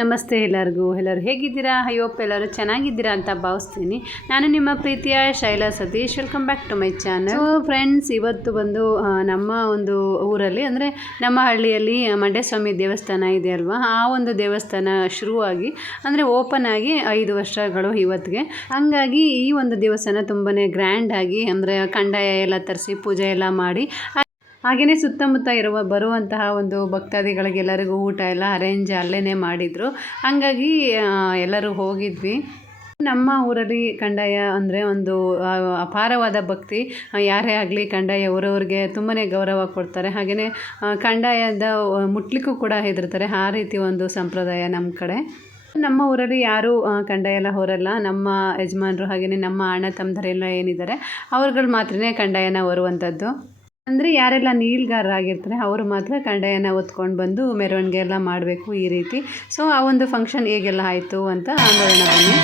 ನಮಸ್ತೆ ಎಲ್ಲರೂ ಹೇಗಿದ್ದೀರಾ? ಹೋಪ್ ಎಲ್ಲರೂ ಚೆನ್ನಾಗಿದ್ದೀರಾ ಅಂತ ಭಾವಿಸ್ತೀನಿ. ನಾನು ನಿಮ್ಮ ಪ್ರೀತಿಯ Shaila Satish. Welcome back to my channel. So friends, ಇವತ್ತು ಬಂದು ನಮ್ಮ ಒಂದು ಊರಲ್ಲಿ ಅಂದರೆ ನಮ್ಮ ಹಳ್ಳಿಯಲ್ಲಿ ಮಂಡ್ಯಸ್ವಾಮಿ ದೇವಸ್ಥಾನ ಇದೆ ಅಲ್ವಾ, ಆ ಒಂದು ದೇವಸ್ಥಾನ ಶುರುವಾಗಿ ಅಂದರೆ ಓಪನ್ ಆಗಿ 5 ವರ್ಷಗಳು ಇವತ್ತಿಗೆ. ಹಂಗಾಗಿ ಈ ಒಂದು ದೇವಸ್ಥಾನ ತುಂಬಾ ಗ್ರ್ಯಾಂಡ್ ಆಗಿ ಅಂದರೆ ಕಂದಾಯ ಎಲ್ಲ ತರಿಸಿ ಪೂಜೆ ಎಲ್ಲ ಮಾಡಿ, ಹಾಗೆಯೇ ಸುತ್ತಮುತ್ತ ಬರುವಂತಹ ಒಂದು ಭಕ್ತಾದಿಗಳಿಗೆಲ್ಲರಿಗೂ ಊಟ ಎಲ್ಲ ಅರೇಂಜ್ ಅಲ್ಲೇ ಮಾಡಿದರು. ಹಾಗಾಗಿ ಎಲ್ಲರೂ ಹೋಗಿದ್ವಿ. ನಮ್ಮ ಊರಲ್ಲಿ ಕಂದಾಯ ಅಂದರೆ ಒಂದು ಅಪಾರವಾದ ಭಕ್ತಿ. ಯಾರೇ ಆಗಲಿ ಕಂದಾಯ ಊರವ್ರಿಗೆ ತುಂಬಾ ಗೌರವ ಕೊಡ್ತಾರೆ. ಹಾಗೆಯೇ ಕಂದಾಯದ ಮುಟ್ಲಿಕ್ಕೂ ಕೂಡ ಹೆದರ್ತಾರೆ. ಆ ರೀತಿ ಒಂದು ಸಂಪ್ರದಾಯ ನಮ್ಮ ಕಡೆ. ನಮ್ಮ ಊರಲ್ಲಿ ಯಾರೂ ಕಂದಾಯ ಎಲ್ಲ ಹೊರಲ್ಲ. ನಮ್ಮ ಯಜಮಾನರು ಹಾಗೆಯೇ ನಮ್ಮ ಅಣ್ಣ ತಮ್ಮದರೆಲ್ಲ ಏನಿದ್ದಾರೆ ಅವ್ರುಗಳು ಮಾತ್ರನೇ ಕಂದಾಯನ ಹೊರುವಂಥದ್ದು. ಅಂದರೆ ಯಾರೆಲ್ಲ ನೀಲ್ಗಾರರಾಗಿರ್ತಾರೆ ಅವರು ಮಾತ್ರ ಕಂದಾಯನ ಹೊತ್ಕೊಂಡು ಬಂದು ಮೆರವಣಿಗೆ ಎಲ್ಲ ಮಾಡಬೇಕು ಈ ರೀತಿ. ಸೊ ಆ ಒಂದು ಫಂಕ್ಷನ್ ಹೇಗೆಲ್ಲ ಆಯಿತು ಅಂತ ನೋಡೋಣ ಬನ್ನಿ.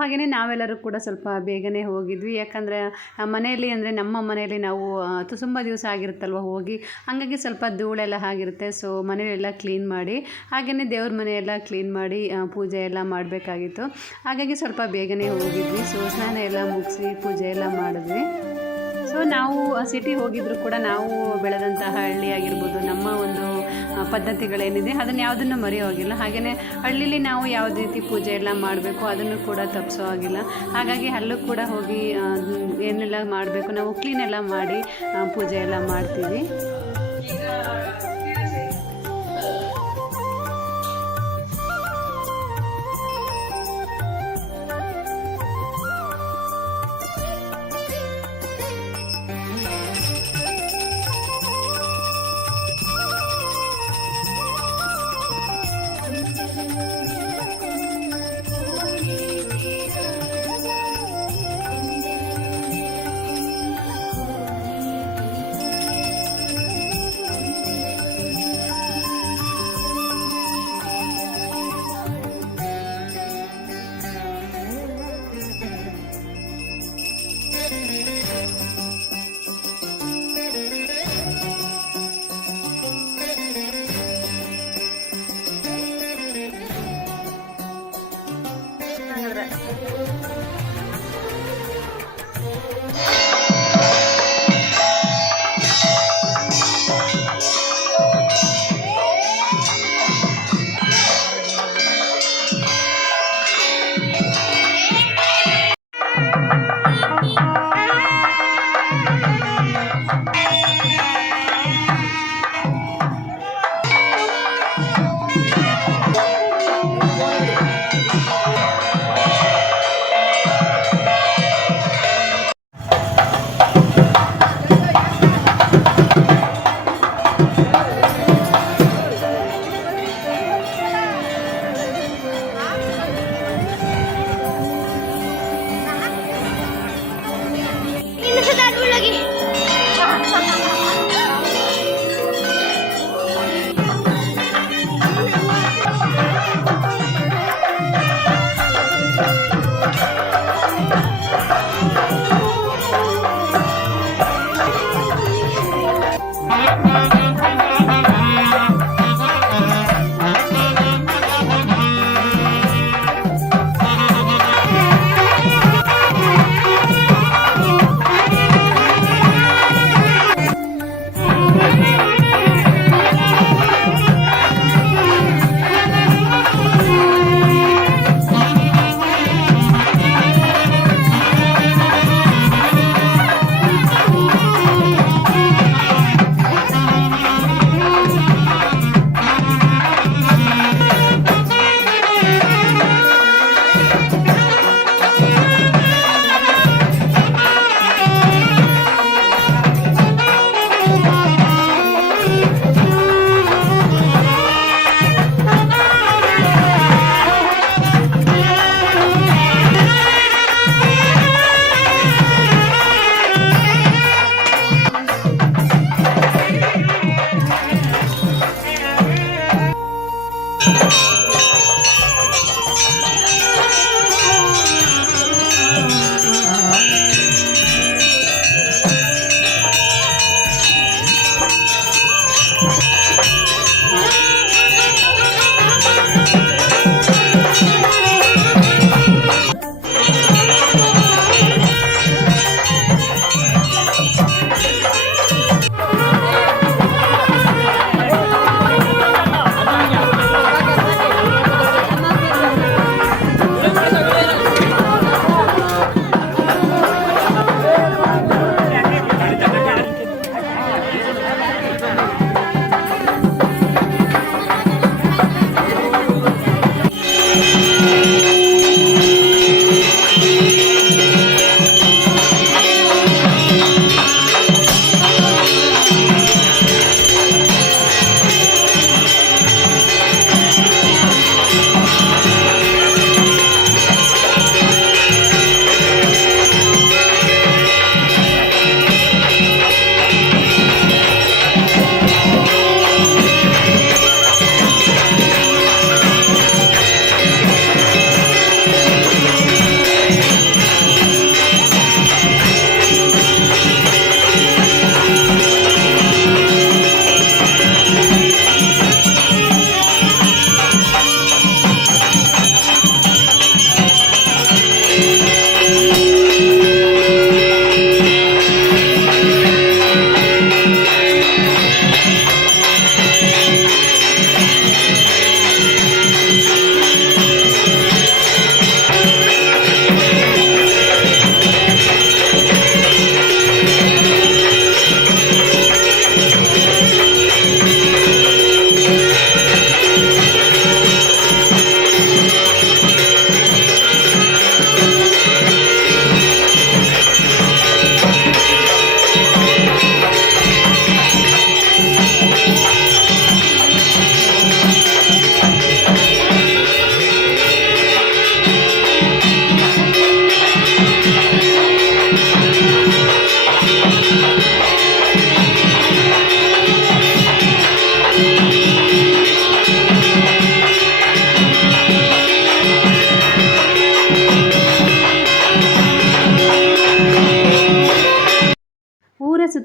ಹಾಗೆಯೇ ನಾವೆಲ್ಲರೂ ಕೂಡ ಸ್ವಲ್ಪ ಬೇಗನೆ ಹೋಗಿದ್ವಿ. ಯಾಕಂದರೆ ಮನೆಯಲ್ಲಿ ಅಂದರೆ ನಮ್ಮ ಮನೆಯಲ್ಲಿ ನಾವು ತುಂಬ ದಿವಸ ಆಗಿರುತ್ತಲ್ವ ಹೋಗಿ, ಹಾಗಾಗಿ ಸ್ವಲ್ಪ ಧೂಳೆಲ್ಲ ಆಗಿರುತ್ತೆ. ಸೊ ಮನೆಯೆಲ್ಲ ಕ್ಲೀನ್ ಮಾಡಿ ಹಾಗೆಯೇ ದೇವ್ರ ಮನೆಯೆಲ್ಲ ಕ್ಲೀನ್ ಮಾಡಿ ಪೂಜೆ ಎಲ್ಲ ಮಾಡಬೇಕಾಗಿತ್ತು. ಹಾಗಾಗಿ ಸ್ವಲ್ಪ ಬೇಗನೆ ಹೋಗಿದ್ವಿ. ಸೊ ಸ್ನಾನ ಎಲ್ಲ ಮುಗಿಸಿ ಪೂಜೆ ಎಲ್ಲ ಮಾಡಿದ್ವಿ. ಸೊ ನಾವು ಸಿಟಿ ಹೋಗಿದ್ರು ಕೂಡ ನಾವು ಬೆಳೆದಂತಹ ಹಳ್ಳಿ ಆಗಿರ್ಬೋದು, ನಮ್ಮ ಒಂದು ಪದ್ಧತಿಗಳೇನಿದೆ ಅದನ್ನು ಯಾವುದನ್ನು ಮರೆಯೋ ಆಗಿಲ್ಲ. ಹಾಗೆಯೇ ಹಳ್ಳಿಲಿ ನಾವು ಯಾವುದೇ ರೀತಿ ಪೂಜೆ ಎಲ್ಲ ಮಾಡಬೇಕು ಅದನ್ನು ಕೂಡ ತಪ್ಪಿಸೋ ಆಗಿಲ್ಲ. ಹಾಗಾಗಿ ಅಲ್ಲೂ ಕೂಡ ಹೋಗಿ ಏನೆಲ್ಲ ಮಾಡಬೇಕು ನಾವು ಕ್ಲೀನ್ ಎಲ್ಲ ಮಾಡಿ ಪೂಜೆ ಎಲ್ಲ ಮಾಡ್ತೀವಿ.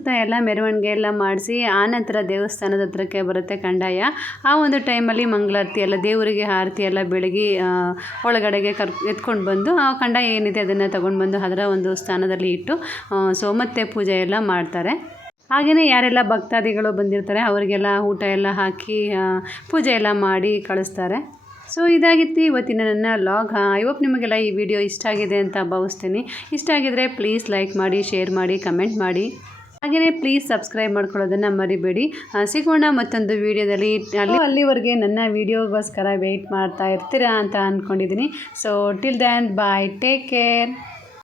ಸುತ್ತ ಎಲ್ಲ ಮೆರವಣಿಗೆ ಎಲ್ಲ ಮಾಡಿಸಿ ಆನಂತರ ದೇವಸ್ಥಾನದ ಹತ್ರಕ್ಕೆ ಬರುತ್ತೆ ಕಂದಾಯ. ಆ ಒಂದು ಟೈಮಲ್ಲಿ ಮಂಗಳಾರತಿ ಎಲ್ಲ ದೇವರಿಗೆ ಆರತಿ ಎಲ್ಲ ಬೆಳಗಿ ಒಳಗಡೆಗೆ ಎತ್ಕೊಂಡು ಬಂದು ಆ ಕಂದಾಯ ಏನಿದೆ ಅದನ್ನು ತಗೊಂಡು ಬಂದು ಅದರ ಒಂದು ಸ್ಥಾನದಲ್ಲಿ ಇಟ್ಟು ಮತ್ತೆ ಪೂಜೆ ಎಲ್ಲ ಮಾಡ್ತಾರೆ. ಹಾಗೆಯೇ ಯಾರೆಲ್ಲ ಭಕ್ತಾದಿಗಳು ಬಂದಿರ್ತಾರೆ ಅವರಿಗೆಲ್ಲ ಊಟ ಎಲ್ಲ ಹಾಕಿ ಪೂಜೆ ಎಲ್ಲ ಮಾಡಿ ಕಳಿಸ್ತಾರೆ. ಸೊ ಇದಾಗಿತ್ತು ಇವತ್ತಿನ ನನ್ನ ಲಾಗ್. ಐ ಹೋಪ್ ನಿಮಗೆಲ್ಲ ಈ ವಿಡಿಯೋ ಇಷ್ಟ ಆಗಿದೆ ಅಂತ ಭಾವಿಸ್ತೀನಿ. ಇಷ್ಟ ಆಗಿದರೆ ಪ್ಲೀಸ್ ಲೈಕ್ ಮಾಡಿ, ಶೇರ್ ಮಾಡಿ, ಕಮೆಂಟ್ ಮಾಡಿ. ಹಾಗೆಯೇ ಪ್ಲೀಸ್ ಸಬ್ಸ್ಕ್ರೈಬ್ ಮಾಡ್ಕೊಳ್ಳೋದನ್ನು ಮರಿಬೇಡಿ. ಸಿಗೋಣ ಮತ್ತೊಂದು ವೀಡಿಯೋದಲ್ಲಿ. ಅಲ್ಲಿವರೆಗೆ ನನ್ನ ವೀಡಿಯೋಗೋಸ್ಕರ ವೆಯ್ಟ್ ಮಾಡ್ತಾ ಇರ್ತೀರಾ ಅಂತ ಅಂದ್ಕೊಂಡಿದ್ದೀನಿ. ಸೊ ಟಿಲ್ ದ್ಯಾನ್ ಬಾಯ್, ಟೇಕ್ ಕೇರ್.